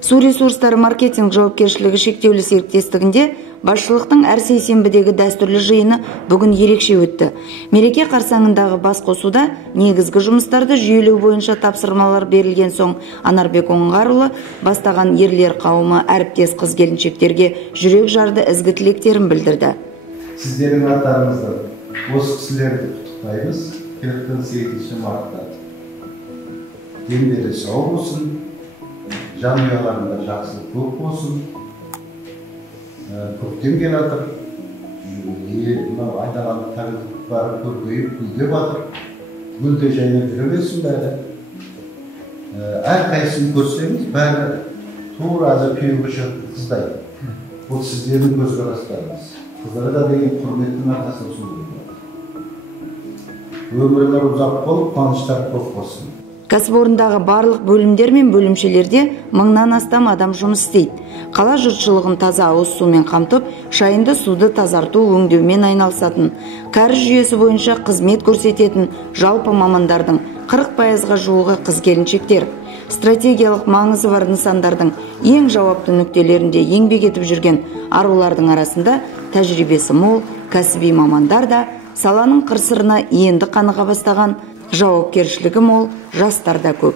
Су ресурстары маркетинг жауапкершілігі шектеулі серіктестігінде басшылықтың әр сейсенбідегі дәстүрлі жиыны бүгін ерекше өтті. Мереке қарсаңындағы басқосуда негізгі жұмыстарды жүйелеу бойынша тапсырмалар берілген соң, Анарбек Оңғарұлы бастаған ерлер қауымы әріптес қыз-келіншектерге жүрек жарды ізгі тілектерін білдірді. Сіздердің аттарыңыздан осы кісілерді құттықтаймыз. 28 мартта дендері сау болсын, жанұяларында жақсылық көп болсын. Көктем келе жатыр, айналаны табиғат бары көркейіп, гүлдеп жатыр. Гүлде жайнап жүре берсін бәрі. Әрқайсысын көрсеңіз, бәрі тура азы күйеуге шығатын қыздай. Бұл сіздердің көзқарастарыңыз. Қыздарға деген құрметтің арқасында сол болады. Өмірлер ұзақ болып, қуаныштар көп болсын. Кәсіпорындағы барлық бөлімдер мен бөлімшелерде 1000-нан астам адам жұмыс істейді. Қала жұртшылығын таза ауыз сумен қамтып, шайынды суды тазарту, өңдеумен айналысатын, кәріз жүйесі бойынша қызмет көрсететін жалпы мамандардың 40%-ға жуығы қыз-келіншектер. Стратегиялық маңызы бар нысандардың ең жауапты нүктелерінде еңбек етіп жүрген арулардың арасында тәжірибесі мол, кәсіби мамандар да, саланың қыр-сырына енді қаныға бастаған, жауапкершілігі мол жастар да көп.